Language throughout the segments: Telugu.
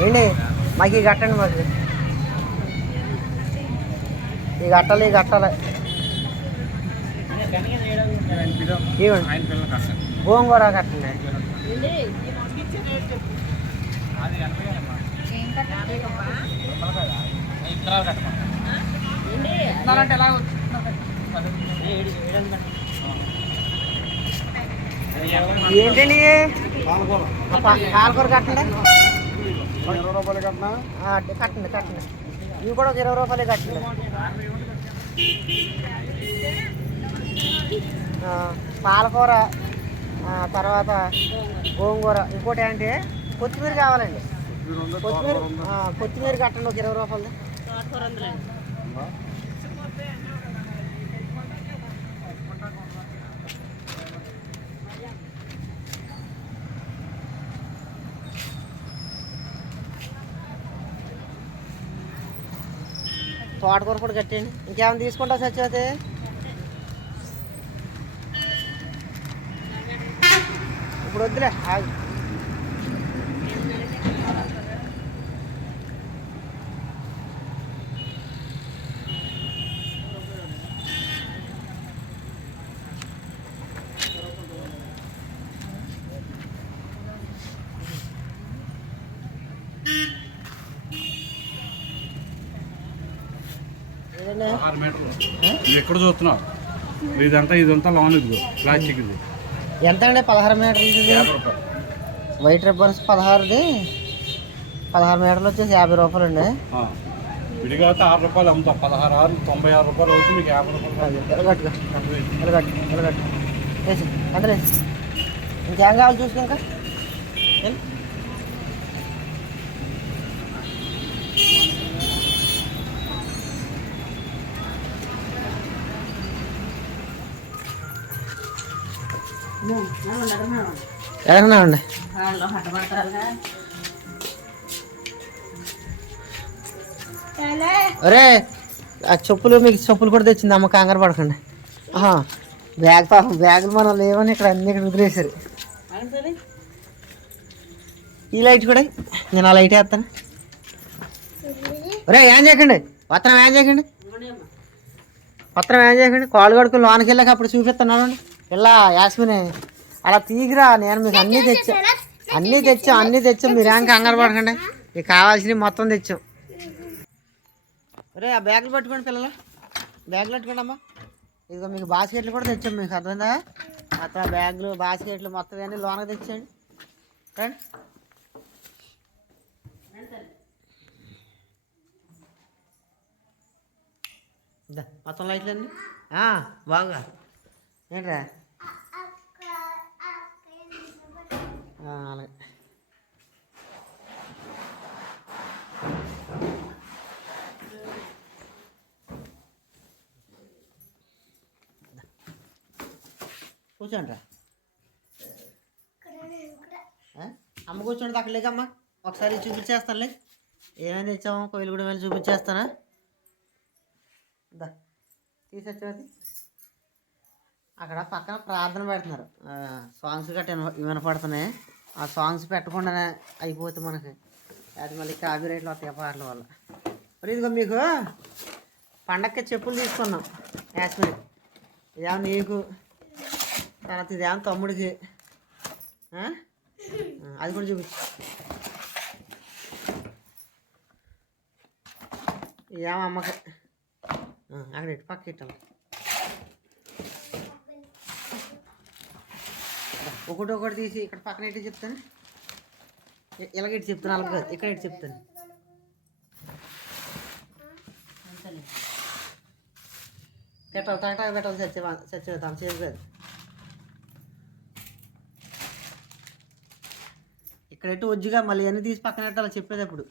ఏంటి మాకు ఈ కట్టండి మాకు. ఈ కట్టాలి ఈ కట్టాలి గోంగూర కట్టండి ఏంటండి? పాలకూర. కట్టండి ఇరవై రూపాయలు కట్టినా? కట్టండి కట్టండి. ఇవి కూడా ఒక ఇరవై రూపాయలు కట్టండి. ఆ, పాలకూర ఆ, తర్వాత గోంగూర ఇంకోటి ఏంటి? కొత్తిమీర కావాలండి. కొత్తిమీర ఆ, కొత్తిమీర కట్టండి ఒక ఇరవై రూపాయలు. తోటకూర కూడా కట్టండి ఇంకేమైనా తీసుకుంటా సచ్చిపోతే ఇప్పుడు వద్దులే ఆగు. ఇది ఎక్కడ చూస్తున్నావు ఇదంతా ఇదంతా లోన్ ఇదిగో ప్లాస్టిక్ ఇది. ఎంత అండి పదహారు మీటర్లు ఇది? వైట్ రిబ్బన్స్ పదహారుది. పదహారు మీటర్లు వచ్చేసి యాభై రూపాయలు అండి. విడిగా అయితే ఆరు రూపాయలు అమ్ముతాం. పదహారు ఆరు తొంభై ఆరు రూపాయలు అవుతుంది మీకు యాభై రూపాయలు వేసి. ఇంకేం కావాలి చూసుకో ఇంకా? వెళ్ళు. ఎక్కడున్నామండి అరే ఆ చెప్పులు మీకు చెప్పులు కూడా తెచ్చింది అమ్మ కంగారు పడకండి. ఆహా, బ్యాగ్ పాపం బ్యాగులు మనం లేవని ఇక్కడ అన్ని ఇక్కడ వదిలేశారు. ఈ లైట్ కూడా నేను ఆ లైట్ వేస్తాను. ఒరే ఏం చేయకండి? పత్రం ఏం చేయకండి? పత్రం ఏం చేయకండి? కాళ్ళు కడుకుని లోనికి వెళ్ళాక అప్పుడు చూపిస్తున్నాను ఇలా యాస్మిని అలా తీగిరా నేను మీకు అన్నీ తెచ్చా. అన్నీ తెచ్చాం అన్నీ తెచ్చాం మీరేం కంగారు పడకండి. మీకు కావాల్సినవి మొత్తం తెచ్చాం. ఒరే ఆ బ్యాగులు పట్టుకోండి పిల్లలు. బ్యాగులు పట్టుకోండి అమ్మా. ఇదిగో మీకు బాస్కెట్లు కూడా తెచ్చాం మీకు అర్థమైందా? మొత్తం బ్యాగులు బాస్కెట్లు మొత్తం అన్నీ లోనకి తెచ్చేయండి. రండి. మొత్తం ఆ, బాగా ఏంట్రా ఆ, అలాగే కూర్చోండి రా? అమ్మ కూర్చోండి అక్కడ లేకమ్మా. ఒకసారి చూపించేస్తానులే. ఏమైనా తెచ్చామో కోయిలు కూడా వెళ్ళి చూపించేస్తానా? దా తీసొచ్చేది అక్కడ పక్కన ప్రార్థన పెడుతున్నారు. సాంగ్స్ గట్ట విన- వినపడుతున్నాయి. ఆ సాంగ్స్ పెట్టకుండానే అయిపోతుంది మనకి. అది మళ్ళీ కాపీ రేట్లు వస్తాయి పాటల వల్ల. మరి ఇదిగో మీకు పండక్కి చెప్పులు తీసుకున్నాం. యాస్మిన్. ఇదేమో నీకు తర్వాత ఇదేమో తమ్ముడికి అది కూడా చూపించు ఇదేమో అమ్మకి అక్కడ ఇటు పక్క ఇట్టాలి ఒకటి ఒకటి తీసి ఇక్కడ పక్కన ఇటు చెప్తాను ఇలాగ ఇటు చెప్తాను అలాగ ఇక్కడ ఇటు చెప్తాను పెట్టాలి తగటాక పెట్టాలి చచ్చే చచ్చేతాం చేసి ఇక్కడ ఎటు వజ్జుగా మళ్ళీ అన్ని తీసి పక్కన పెట్టాలి చెప్పేటప్పుడు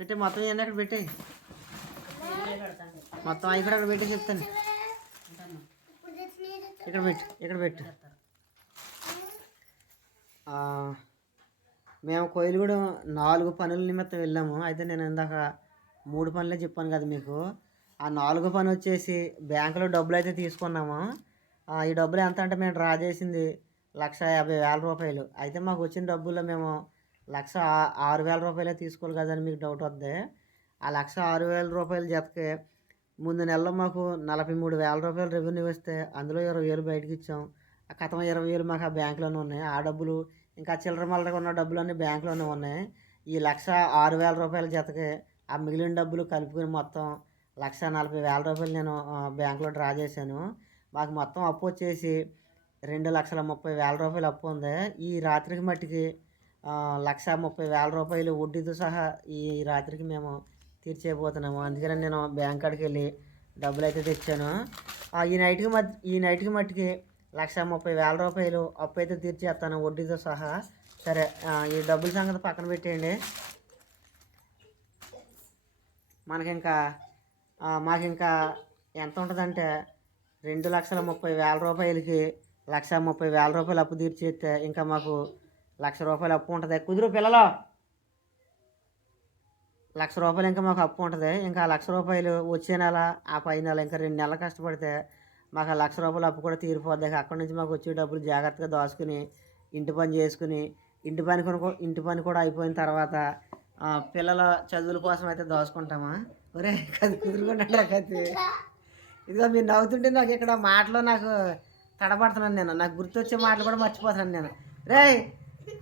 పెట్టి మొత్తం ఇవన్నీ అక్కడ పెట్టి. మొత్తం అవి కూడా అక్కడ పెట్టి చెప్తాను. ఇక్కడ పెట్టు ఇక్కడ పెట్టు. మేము కోయిలగూడెం నాలుగు పనుల నిమిత్తం వెళ్ళాము. అయితే నేను ఇందాక మూడు పనులే చెప్పాను కదా మీకు. ఆ నాలుగు పని వచ్చేసి బ్యాంకులో డబ్బులు అయితే తీసుకున్నాము. ఈ డబ్బులు ఎంత అంటే మేము డ్రా చేసింది లక్ష యాభై వేల రూపాయలు. అయితే మాకు వచ్చిన డబ్బుల్లో మేము లక్ష ఆరు వేల రూపాయలే తీసుకోవాలి కదని మీకు డౌట్ వద్దే. ఆ లక్ష ఆరు వేల రూపాయల జతకే ముందు నెలలో మాకు నలభై మూడు వేల రూపాయలు రెవెన్యూ వస్తే అందులో ఇరవై వేలు బయటకి ఇచ్చాం ఆ కథం ఇరవై వేలు మాకు ఆ బ్యాంకులోనే ఉన్నాయి. ఆ డబ్బులు ఇంకా చిల్లర మల్లరగా ఉన్న డబ్బులన్నీ బ్యాంకులోనే ఉన్నాయి. ఈ లక్ష ఆరు వేల రూపాయల జతకి ఆ మిగిలిన డబ్బులు కలుపుకొని మొత్తం లక్ష నలభై వేల రూపాయలు నేను బ్యాంకులో డ్రా చేశాను. మాకు మొత్తం అప్పు వచ్చేసి రెండు లక్షల ముప్పై వేల రూపాయలు అప్పు ఉంది. ఈ రాత్రికి మట్టికి లక్ష ముప్పై వేల రూపాయలు వడ్డీతో సహా ఈ రాత్రికి మేము తీర్చేయబోతున్నాము. అందుకని నేను బ్యాంక్ కాడికి వెళ్ళి డబ్బులు అయితే తెచ్చాను ఈ నైట్కి మట్ ఈ నైట్కి మట్టికి లక్ష ముప్పై వేల రూపాయలు అప్పు అయితే తీర్చేస్తాను వడ్డీతో సహా. సరే ఈ డబ్బుల సంగతి పక్కన పెట్టేయండి. మనకి ఇంకా మాకు ఇంకా ఎంత ఉంటుందంటే రెండు లక్షల ముప్పై వేల రూపాయలకి లక్ష ముప్పై వేల రూపాయలు అప్పు తీర్చేస్తే ఇంకా మాకు లక్ష రూపాయలు అప్పు ఉంటుంది. కుదురు పిల్లలు! లక్ష రూపాయలు ఇంకా మాకు అప్పు ఉంటుంది. ఇంకా ఆ లక్ష రూపాయలు వచ్చే నెల ఆ పై నెల ఇంకా రెండు నెలలు కష్టపడితే మాకు ఆ లక్ష రూపాయలు అప్పు కూడా తీరిపోద్ది. అక్కడి నుంచి మాకు వచ్చే డబ్బులు జాగ్రత్తగా దాచుకుని ఇంటి పని చేసుకుని ఇంటి పని ఇంటి పని కూడా అయిపోయిన తర్వాత పిల్లల చదువుల కోసం అయితే దాచుకుంటామా? ఒరే కది కుదురుకుంటాడు కది ఇదిగో మీరు నవ్వుతుంటే నాకు ఇక్కడ మాటలో నాకు తడబడుతున్నాను నేను. నాకు గుర్తొచ్చే మాటలు కూడా మర్చిపోతున్నాను నేను. రే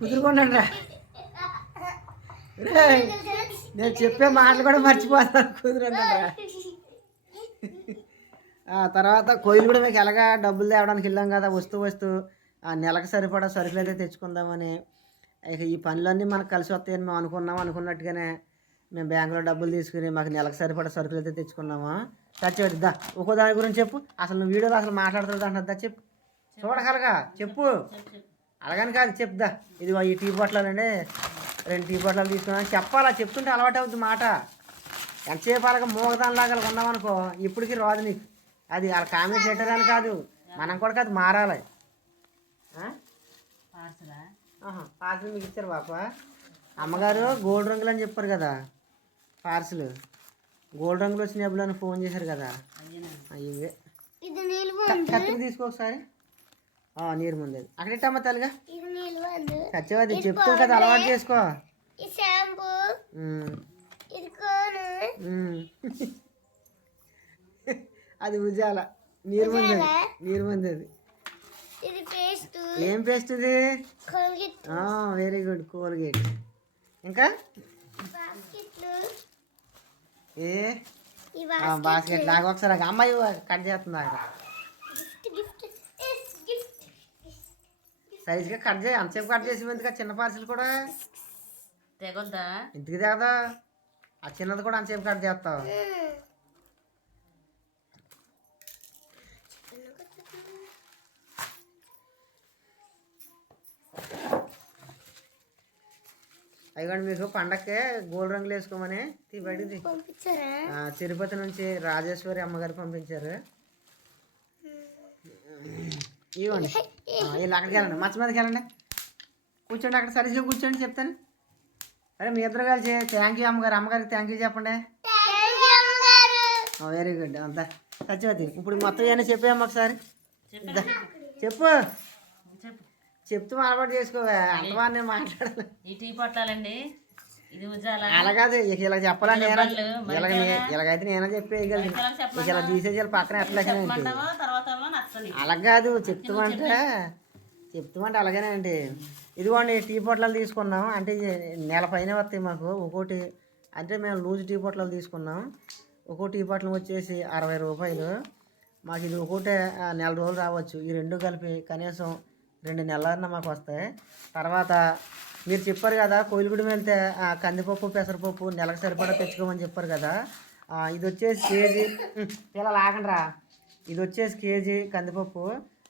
కుదురుకుంటాడు? రా రే నేను చెప్పే మాటలు కూడా మర్చిపోతాను ఆ తర్వాత కోయిలు కూడా మీకు ఎలాగా డబ్బులు తేవడానికి వెళ్ళాం కదా వస్తూ వస్తూ ఆ నెలకు సరిపడా సరుకులు అయితే తెచ్చుకుందామని. ఇక ఈ పనులన్నీ మనకు కలిసి వస్తాయని మేము అనుకున్నాం అనుకున్నట్టుగానే మేము బ్యాంకులో డబ్బులు తీసుకుని మాకు నెలకు సరిపడా సరుకులు అయితే తెచ్చుకున్నాము. సచ్చేది దా ఒక్కో దాని గురించి చెప్పు. అసలు నువ్వు వీడియోలో అసలు మాట్లాడుతుంది అంటుందా చెప్పు. చూడగలగా చెప్పు. అలాగని కాదు చెప్దా ఇది ఈ టీ బాటిల్ రెండు టీ బాటిల్ తీసుకున్నాను. చెప్పాలా? చెప్తుంటే అలవాటు అవుతుంది మాట. ఎంతసేపు అలాగ మూగదానిలాగా ఉన్నామనుకో ఇప్పటికీ రాదు నీకు. అది వాళ్ళ కామెంట్ పెట్టదని కాదు. మనం కూడా కాదు మారాలి. ఆ? ఆహా, పార్సిల్ మీకు ఇచ్చారు పాప అమ్మగారు గోల్డ్ రంగులు అని చెప్పారు కదా పార్సిల్. గోల్డ్ రంగులు వచ్చిన అని ఫోన్ చేశారు కదా. ఇవే. క- కత్తికి తీసుకో ఒకసారి. ఆ, నీరు ముందేది అక్కడ ఇట్టమ్మ తల్లిగా? కచ్చవది చెప్తూ కదా అలవాటు చేసుకో. ఈ షాంపూ. ఇది కోను. అది ఉజాల. నీరు ముందేది నీరు ముందేది ఇది పేస్ట్. ఏం పేస్ట్ ఇది? కోల్గేట్. Very good. కోల్గేట్. ఇంకా? ఏ? బాస్కెట్. లాగా ఒకసారి అమ్మాయి కట్ చేస్తుంది అక్కడ సైజ్గా కట్ చేయి. అంతసేపు కట్ చేసి ఎందుకు? చిన్న పార్సిల్ కూడా. తెగొద్దా? ఇంటికి తేదా ఆ చిన్నది కూడా అంతసేపు కట్ చేస్తావు. అయ్యండి మీకు పండక్కే గోల్డ్ రంగులు వేసుకోమని బయటికి పంపించారా? ఆ, తిరుపతి నుంచి రాజేశ్వరి అమ్మగారు పంపించారు. ఇవ్వండి. ఆ, వీళ్ళు అక్కడికి వెళ్ళండి. మచ్చ మీదకి వెళ్ళండి. కూర్చోండి అక్కడ సరిగ్గా కూర్చోండి చెప్తాను. అరే మీ ఇద్దరు కలిసి థ్యాంక్ యూ అమ్మగారు. అమ్మగారికి థ్యాంక్ యూ చెప్పండి. వెరీ గుడ్ అంతా సత్యవతి ఇప్పుడు మొత్తం ఏమైనా చెప్పాము ఒకసారి? చెప్పు. చెప్పు. చెప్తూ అలవాటు చేసుకోవే. అంతవా నేను మాట్లాడాలి. ఈ టీ పొట్లాలండి. ఇది ఉజాల? అలాగే ఇక ఇలా చెప్పాలా నేనా బళ్ళు, ఇలాగ నే- ఇలాగైతే నేనే చెప్పేయగలను. ఇలా తీసేసి పక్కన ఎట్లా చెప్పమంటావా? తర్వాత ఏమో నచ్చని. అలా కాదు చెప్తామంటే చెప్తామంటే అలాగేనే అండి. ఇదిగోండి టీ పొట్లాలు తీసుకున్నాం. అంటే నెల పైన వస్తాయి మాకు. ఒక్కోటి అంటే మేము లూజ్ టీ పొట్లాలు తీసుకున్నాం. ఒక్కో టీ పొట్లం వచ్చేసి అరవై రూపాయలు. మాకు ఇది ఒక్కోటే నెల రోజులు రావచ్చు. ఈ రెండు కలిపి కనీసం రెండు నెలలన్నా మాకు వస్తాయి. తర్వాత మీరు చెప్పారు కదా కోయిలగూడెం వెళ్తే కందిపప్పు పెసరపప్పు నెలకు సరిపడా తెచ్చుకోమని చెప్పారు కదా ఇది వచ్చేసి కేజీ ఉం, పిల్లలు ఆగండిరా ఇది వచ్చేసి కేజీ కందిపప్పు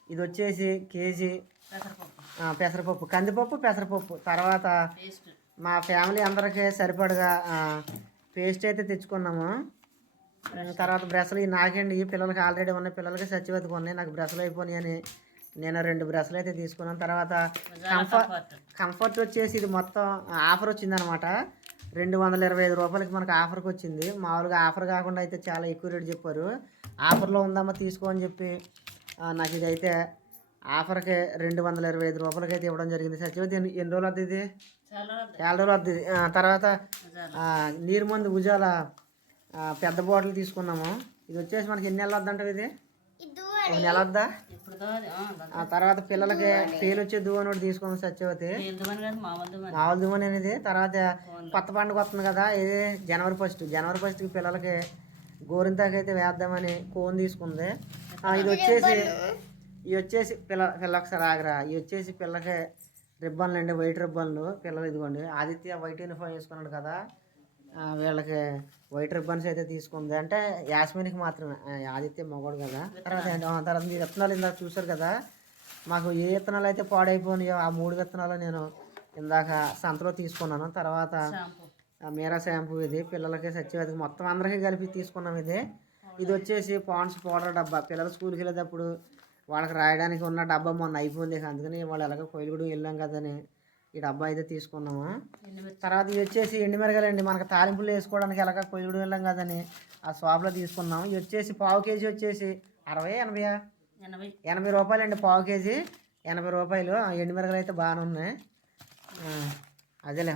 ఇది వచ్చేసి కేజీ పెసరపప్పు. కందిపప్పు పెసరపప్పు. తర్వాత మా ఫ్యామిలీ అందరికీ సరిపడగా పేస్ట్ అయితే తెచ్చుకున్నాము. తర్వాత బ్రష్లు ఈ నాకండి ఈ పిల్లలకి ఆల్రెడీ ఉన్నాయి పిల్లలకి సత్యవతికి ఉన్నాయి నాకు బ్రష్లు అయిపోయినాయి అని నేను రెండు బ్రష్లు అయితే తీసుకున్నాను. తర్వాత కంఫర్ట్. కంఫర్ట్ వచ్చేసి ఇది మొత్తం ఆఫర్ వచ్చిందనమాట. రెండు వందల ఇరవై ఐదు రూపాయలకి మనకు ఆఫర్కి వచ్చింది. మామూలుగా ఆఫర్ కాకుండా అయితే చాలా ఎక్కువ రేటు చెప్పారు. ఆఫర్లో ఉందమ్మా తీసుకో అని చెప్పి నాకు ఇది అయితే ఆఫర్కి రెండు వందల ఇరవై ఐదు రూపాయలకి అయితే ఇవ్వడం జరిగింది. సత్యవతి ఎన్ని ఎన్ని రోజులు అవుతుంది ఇది? చాలా చాలా రోజులు ఆ, తర్వాత నీరు మందు ఉజాల పెద్ద బాటిల్ తీసుకున్నాము. ఇది వచ్చేసి మనకి ఎన్ని నెలలు వద్దంటే ఇది? ఇది ఒక నెల వద్దా? ఆ తర్వాత పిల్లలకి పేలు వచ్చే దువ్వని ఒకటి సత్యవతి. మామూలు దువ్వని అనేది తర్వాత కొత్త పండుగ వస్తుంది కదా ఇది జనవరి ఫస్ట్ జనవరి ఫస్ట్కి పిల్లలకి గోరింతాకి అయితే వేద్దామని కోన్ తీసుకుంది. ఆ, ఇది వచ్చేసి ఇవి వచ్చేసి పిల్ల పిల్ల ఒకసారి ఆగరా. ఇవి వచ్చేసి పిల్లకి రిబ్బన్లు అండి వైట్ రిబ్బన్లు. పిల్లలు ఇదిగోండి ఆదిత్య వైట్ యూనిఫామ్ వేసుకున్నాడు కదా. వీళ్ళకి వైట్ రిబ్బన్స్ అయితే తీసుకుంది. అంటే యాస్మిన్కి మాత్రమే. ఆదిత్య మగవాడు కదా. తర్వాత తర్వాత మీరు విత్తనాలు ఇందాక చూసారు కదా. మాకు ఏ విత్తనాలు అయితే పాడైపోయినాయో ఆ మూడు విత్తనాలు నేను ఇందాక సంతలో తీసుకున్నాను. తర్వాత మీరా షాంపూ ఇది. పిల్లలకి సత్యవతికి మొత్తం అందరికీ కలిపి తీసుకున్నాం ఇది. ఇది వచ్చేసి పాండ్స్ పౌడర్ డబ్బా. పిల్లలు స్కూల్కి వెళ్ళేటప్పుడు వాళ్ళకి రాయడానికి ఉన్న డబ్బా మొన్న అయిపోయింది. అందుకని వాళ్ళు ఎలాగో కోయిలగూడెం వెళ్ళాం కదని ఈ డబ్బా అయితే తీసుకున్నాము? తర్వాత ఇది వచ్చేసి ఎండుమిరగాలండి మనకి తాలింపులు వేసుకోవడానికి ఎలాగ కోయిలగూడెం వెళ్ళాం కదని ఆ షాప్లో తీసుకున్నాం. ఇది వచ్చేసి పావు కేజీ వచ్చేసి అరవై ఎనభై ఎనభై. ఎనభై రూపాయలు అండి పావు కేజీ. ఎనభై రూపాయలు. ఎండుమిరగలు అయితే బాగానే ఉన్నాయి. అదేలే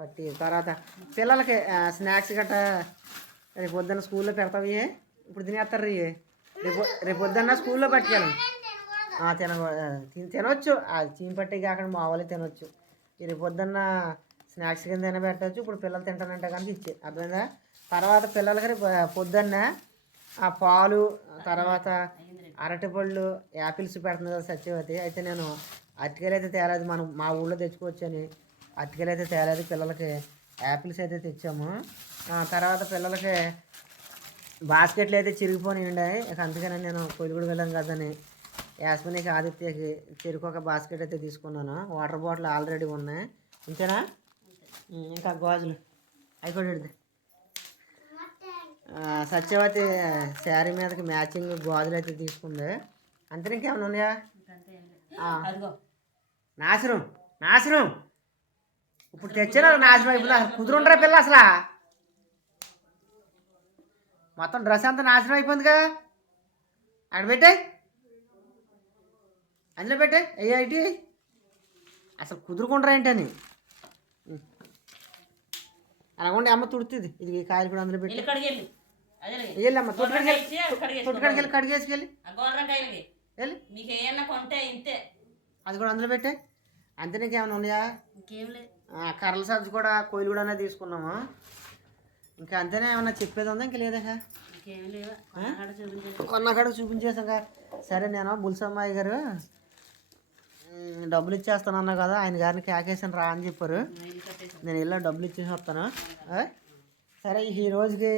పట్టి తర్వాత పిల్లలకి స్నాక్స్ గట్ట రేపు పొద్దున్న స్కూల్లో పెడతావి ఇప్పుడు తినేస్తారు రేపు రేపు పొద్దున్న స్కూల్లో పట్టుకెళ్ళండి తిన తినొచ్చు. అది చీమ పట్టే కాకుండా మామూలు తినొచ్చు. ఇది పొద్దున్న స్నాక్స్ కింద అయినా పెట్టచ్చు. ఇప్పుడు పిల్లలు తింటానంటే కనుక ఇచ్చే అర్థమైందా? తర్వాత పిల్లలకి పొద్దున్న ఆ పాలు తర్వాత అరటిపళ్ళు యాపిల్స్ పెడుతుంది కదా సత్యవతి. అయితే నేను అరటికాయలు అయితే తేలేదు. మనం మా ఊళ్ళో తెచ్చుకోవచ్చని అరటికాయలు అయితే తేలేదు. పిల్లలకి యాపిల్స్ అయితే తెచ్చాము. తర్వాత పిల్లలకి బాస్కెట్లు అయితే చిరిగిపోయినాయండి ఇక అందుకని నేను కొలుగుడు వెళ్ళాం కదని. యాస్మినికి ఆదిత్యకి చెరుకు ఒక బాస్కెట్ అయితే తీసుకున్నాను. వాటర్ బాటిల్ ఆల్రెడీ ఉన్నాయి. ఇంతేనా? ఇంకా గాజులు. అవి కూడా సత్యవతి శారీ మీదకి మ్యాచింగ్ గాజులు అయితే తీసుకుంది. అంతే ఇంకేమైనా ఉన్నాయా? నాశనం నాశనం ఇప్పుడు తెచ్చిన నాశనం అయిపోయింది అసలు కుదురుంటారా పిల్ల అసలు? మొత్తం డ్రెస్ అంతా నాశనం అయిపోయిందిగా. అక్కడ అందులో పెట్టే అయ్యి ఐటి. అసలు కుదురుకుంటారా ఏంటని అలాగండి అమ్మ తుడుతుంది. ఇది కాయలు కూడా అందులో పెట్టి. వెళ్ళమ్మా తొట్టుకడికి. తొట్టుకడికి వెళ్ళి కడిగేసుకెళ్ళి వెళ్ళి. మీకు ఏమన్నా కొంటే ఇంతే. అది కూడా అందులో పెట్టే. అంతే నీకేమైనా ఉన్నాయా? కర్రల సజ్జు కూడా కోయిలు కూడా తీసుకున్నాము? ఇంకా అంతేనే? ఏమన్నా చెప్పేది ఉందా? ఇంకా లేదా ఇంకేం లేవు? కొన్నాడ చూపించేసి కొన్న కాడ చూపించేసాక సరే నేను బుల్సమ్మాయి గారు డబ్బులు ఇచ్చేస్తాను అన్నా కదా ఆయన గారిని కేకేసాను రా అని చెప్పారు. నేను ఇలా డబ్బులు ఇచ్చేసి వస్తాను. సరే ఈ రోజుకి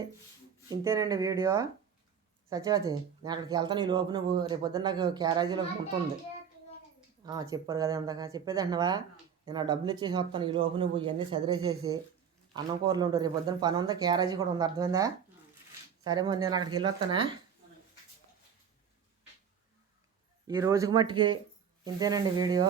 ఇంతేనండి వీడియో. సత్యవతి నేను అక్కడికి వెళ్తాను. ఈ లోపు నువ్వు రేపు పొద్దున్న నాకు క్యారేజీలో ఉంటుంది చెప్పారు కదా ఇందాక. చెప్పేది అంటున్నావా నేను ఆ డబ్బులు ఇచ్చేసి వస్తాను. ఈ లోపు నువ్వు ఇవన్నీ చదివేసేసి అన్నం కూరలు ఉండవు రేపు పొద్దున్న పని ఉందా? క్యారేజీ కూడా ఉంది? అర్థమైందా? సరే మరి నేను అక్కడికి వెళ్ళి వస్తానా ఈ రోజుకి మట్టుకి ఇంతేనండి వీడియో.